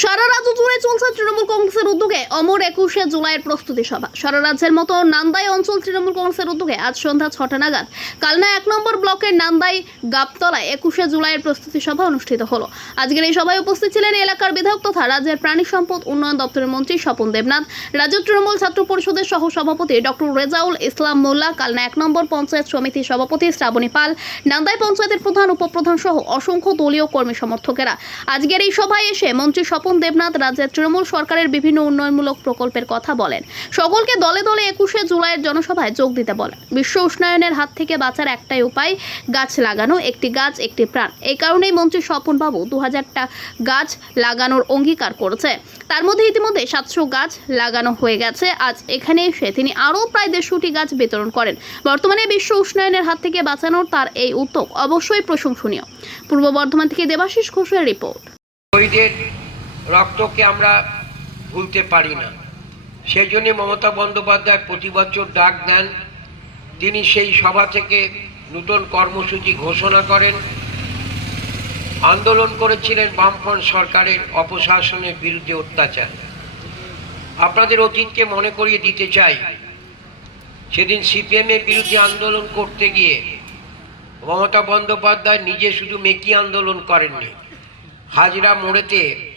সারা রাজ্য জুড়ে চলছে তৃণমূল কংগ্রেসের উদ্যোগে অমর একুশে জুলাইয়ের প্রস্তুতি সভা। সারা রাজ্যের মতো নান্দাই অঞ্চল তৃণমূল কংগ্রেসের উদ্যোগে আজ সন্ধ্যা ছটা নাগাদ কালনা এক নম্বর ব্লকের নান্দাই গাবতলায় একুশে জুলাইয়ের প্রস্তুতি সভা অনুষ্ঠিত হলো। আজকের এই সভায় উপস্থিত ছিলেন এলাকার বিধায়ক তথা রাজ্যের প্রাণী সম্পদ উন্নয়ন দপ্তরের মন্ত্রী স্বপন দেবনাথ, রাজ্য তৃণমূল ছাত্র পরিষদের সহ সভাপতি ডক্টর রেজাউল ইসলাম মোল্লা, কালনা এক নম্বর পঞ্চায়েত সমিতির সভাপতি শ্রাবণী পাল, নান্দাই পঞ্চায়েতের প্রধান, উপপ্রধান সহ অসংখ্য দলীয় কর্মী সমর্থকেরা। আজকের এই সভায় এসে মন্ত্রী দেবনাথ রাজ্যের তৃণমূল সরকারের বিভিন্ন উন্নয়নমূলক প্রকল্পের কথা বলেন। সকলকে দলে দলে একুশে জুলাইয়ের জনসভায় যোগ দিতে বলেন। বিশ্ব উষ্ণায়নের হাত থেকে বাঁচার একটাই উপায় গাছ লাগানো, একটি গাছ, একটি প্রাণ। এই কারণেই মন্ত্রী স্বপনবাবু দু হাজারটা গাছ লাগানোর অঙ্গীকার করেছে। তার মধ্যে ইতিমধ্যে সাতশো গাছ লাগানো হয়ে গেছে। আজ এখানে এসে তিনি আরও প্রায় দেড়শোটি গাছ বিতরণ করেন। বর্তমানে বিশ্ব উষ্ণায়নের হাত থেকে বাঁচানোর তার এই উদ্যোগ অবশ্যই প্রশংসনীয়। পূর্ব বর্ধমান থেকে দেবাশিস ঘোষের রিপোর্ট। রক্তকে আমরা ভুলতে পারি না। সেই জন্য মমতা বন্দ্যোপাধ্যায় প্রতি বছর ডাক দেন। তিনি সেই সভা থেকে নতুন কর্মসূচি ঘোষণা করেন। আন্দোলন করেছিলেন বামফ্রন্ট সরকারের অপশাসনের বিরুদ্ধে অত্যাচার। আপনাদের অতীতকে মনে করিয়ে দিতে চাই। সেদিন সিপিএমের বিরুদ্ধে আন্দোলন করতে গিয়ে মমতা বন্দ্যোপাধ্যায় নিজে শুধু মেকি আন্দোলন করেননি। হাজরা মোড়েতে